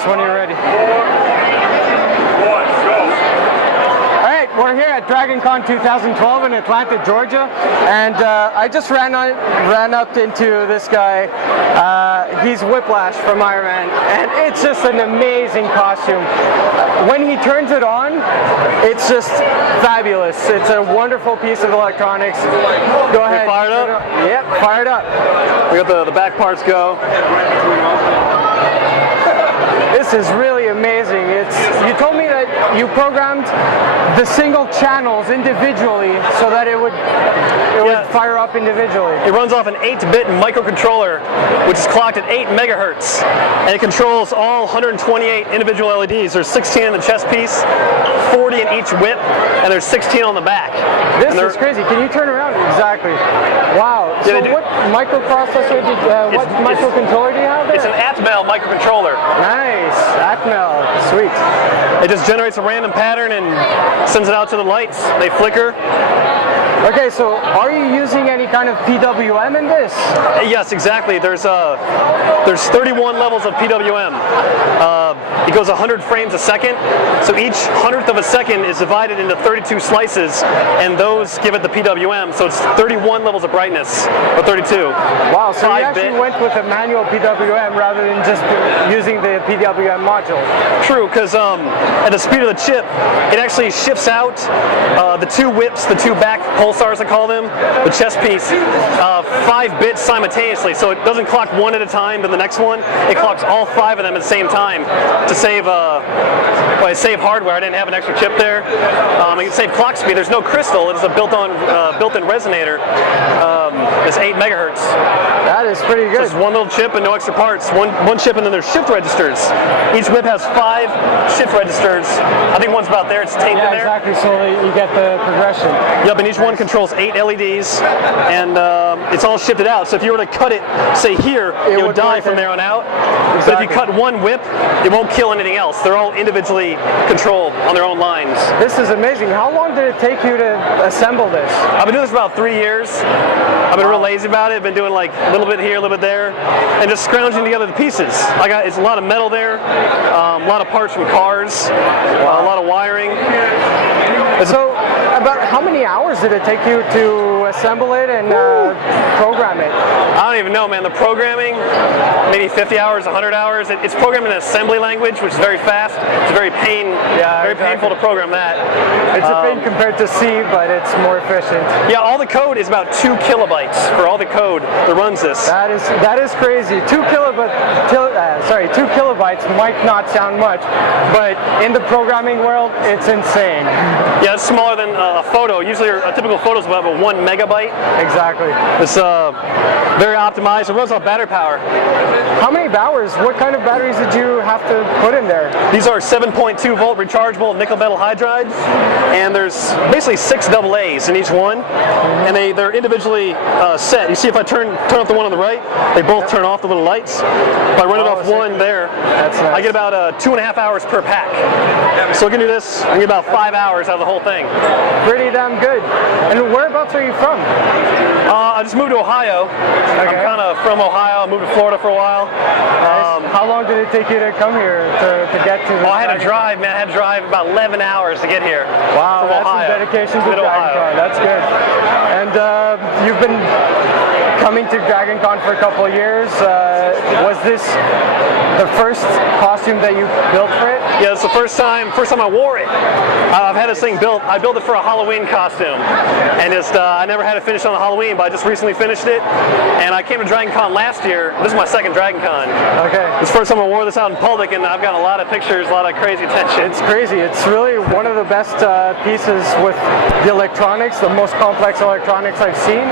us when you're ready. Alright, we're here at DragonCon 2012 in Atlanta, Georgia, and I just ran up into this guy. He's Whiplash from Iron Man, and it's just an amazing costume. When he turns it on, it's just fabulous. It's a wonderful piece of electronics. Go ahead. Fired up? Yep, fired up. We got the back parts go. This is really amazing. You told me that you programmed the single channels individually so that it would fire up individually. It runs off an 8-bit microcontroller, which is clocked at 8 megahertz, and it controls all 128 individual LEDs. There's 16 in the chest piece, 40 in each whip, and there's 16 on the back. This is crazy. Can you turn around? Exactly. Wow. So what microprocessor what microcontroller do you have there? It's an Atmel microcontroller. Nice. Atmel. Sweet. It just generates a random pattern and sends it out to the lights. They flicker. Okay, so are you using any kind of PWM in this? Yes, exactly. There's 31 levels of PWM. It goes 100 frames a second, so each 100th of a second is divided into 32 slices, and those give it the PWM, so it's 31 levels of brightness, or 32. Wow, so you actually went with a manual PWM rather than just using the PWM module. True, because at the speed of the chip, it actually shifts out the two whips, the two back pulsars I call them, the chest piece, 5 bits simultaneously, so it doesn't clock one at a time, then the next one, it clocks all 5 of them at the same time to save save hardware. I didn't have an extra chip there. I can save clock speed. There's no crystal. It's a built-in resonator. It's 8 megahertz. That is pretty good. So it's one little chip and no extra parts. One chip, and then there's shift registers. Each whip has 5 shift registers. I think one's about there. It's taped in there. Exactly. So you get the progression. Yep, and each one controls 8 LEDs, and it's all shifted out. So if you were to cut it, say here, it would die from there on out. Exactly. But if you cut one whip, it won't kill anything else. They're all individually controlled on their own lines. This is amazing. How long did it take you to assemble this? I've been doing this for about 3 years. I've been real lazy about it. I've been doing like a little bit here, a little bit there, and just scrounging together the pieces. It's a lot of metal there, a lot of parts from cars, a lot of wiring. So, about how many hours did it take you to assemble it and program it? I don't even know, man. The programming, maybe 50 hours, 100 hours. It's programmed in assembly language, which is very fast. It's very painful to program that. It's a pain compared to C, but it's more efficient. Yeah, all the code is about 2 kilobytes for all the code that runs this. That is crazy. 2 kilobytes might not sound much, but in the programming world, it's insane. Yeah, it's smaller than a photo. Usually a typical photo is about 1 megabyte. Exactly. It's very optimized. It runs off battery power. How many hours? What kind of batteries did you have to put in there? These are 7.2 volt rechargeable nickel metal hydride, and there's basically 6 AA's in each one, and they're individually set. You see, if I turn off the one on the right, they both turn off the little lights. If I run it off one there, that's nice. I get about 2.5 hours per pack. So I can do this. I get about 5 hours out of the whole thing. Pretty damn good. And whereabouts are you from? I just moved to Ohio. Okay. I'm kind of from Ohio. I moved to Florida for a while. Nice. How long did it take you to come here to get to this? I had to drive, man. I had to drive about 11 hours to get here. Wow, from that's Ohio. some dedication to DragonCon. That's good. And you've been coming to DragonCon for a couple of years. Was this the first costume that you built for it? Yeah, it's the first time I wore it. I've had this thing built. I built it for a Halloween costume, and I never had it finished on Halloween, but I just recently finished it. And I came to DragonCon last year. This is my second DragonCon. Okay. It's the first time I wore this out in public, and I've got a lot of pictures, a lot of crazy attention. It's crazy. It's really one of the best pieces with the electronics, the most complex electronics I've seen.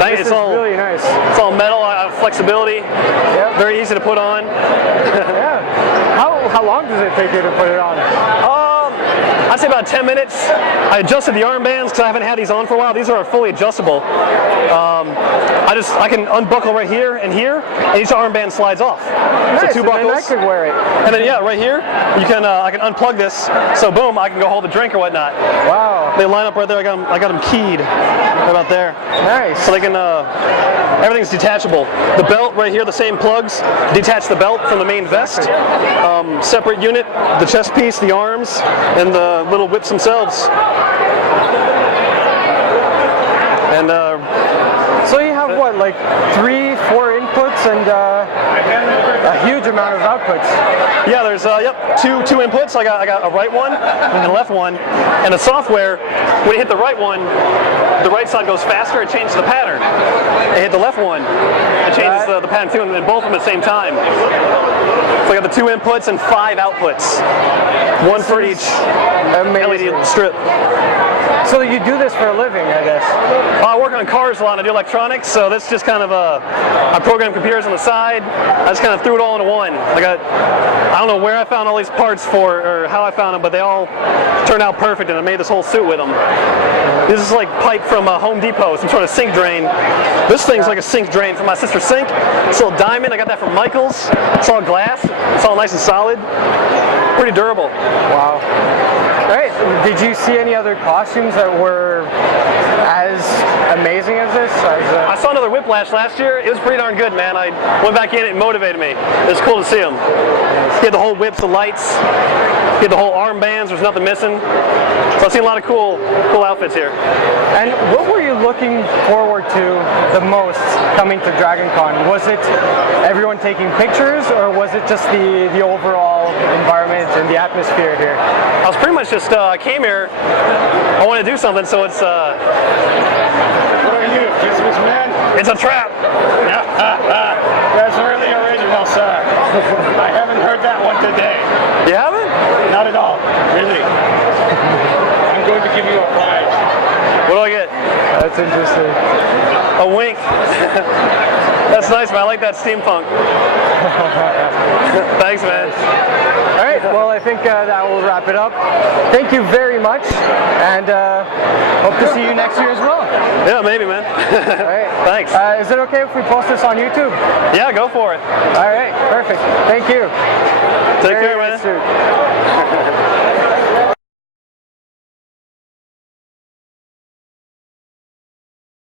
This is really nice. It's all metal, flexibility. Yep. Very easy to put on. Yeah. How long does it take you to put it on? I'd say about 10 minutes. I adjusted the armbands because I haven't had these on for a while. These are fully adjustable. I can unbuckle right here, and each armband slides off. Nice, so 2 buckles. And then I could wear it. And then right here, you can I can unplug this. So boom, I can go hold a drink or whatnot. Wow. They line up right there. I got them keyed. about there. Nice. So they can, everything's detachable. The belt right here, the same plugs, detach the belt from the main vest. Separate unit, the chest piece, the arms, and the little whips themselves. And so you have what, like 3, 4 inputs and a huge amount of outputs. yeah, there's two inputs. I got a right one and a left one. And the software, when you hit the right one, the right side goes faster. It changes the pattern. You hit the left one, it changes the pattern too, and then both of them at the same time. So I got the 2 inputs and 5 outputs, one for each Amazing. LED strip. So you do this for a living, I guess. I work on cars a lot. I do electronics, so that's just kind of I program computers on the side. I just kind of threw it all into one. I don't know where I found all these parts for, or how I found them, but they all turned out perfect, and I made this whole suit with them. This is like pipe from Home Depot, some sort of sink drain. This thing's like a sink drain from my sister's sink. It's a little diamond. I got that from Michael's. It's all glass. It's all nice and solid. Pretty durable. Wow. All right. Did you see any other costumes that were as amazing as this? I saw another Whiplash last year. It was pretty darn good, man. I went back in, it motivated me. It was cool to see him. He had the whole whips, the lights. He had the whole armbands. There's nothing missing. So I've seen a lot of cool outfits here. And what were you looking forward to the most coming to DragonCon? Was it everyone taking pictures, or was it just the overall environment and the atmosphere here? I was pretty much just, I came here, I want to do something, so it's... What are you, Christmas man? It's a trap! That's really original, sir. I haven't heard that one today. You haven't? Not at all, really. I'm going to give you a prize. What do I get? That's interesting. A wink. That's nice, man. I like that steampunk. Thanks, man. All right, well, I think that will wrap it up. Thank you very much, and hope to see you next year as well. Yeah, maybe, man. All right. Thanks. Is it okay if we post this on YouTube? Yeah, go for it. All right, perfect. Thank you. Take Very care, man. nice suit.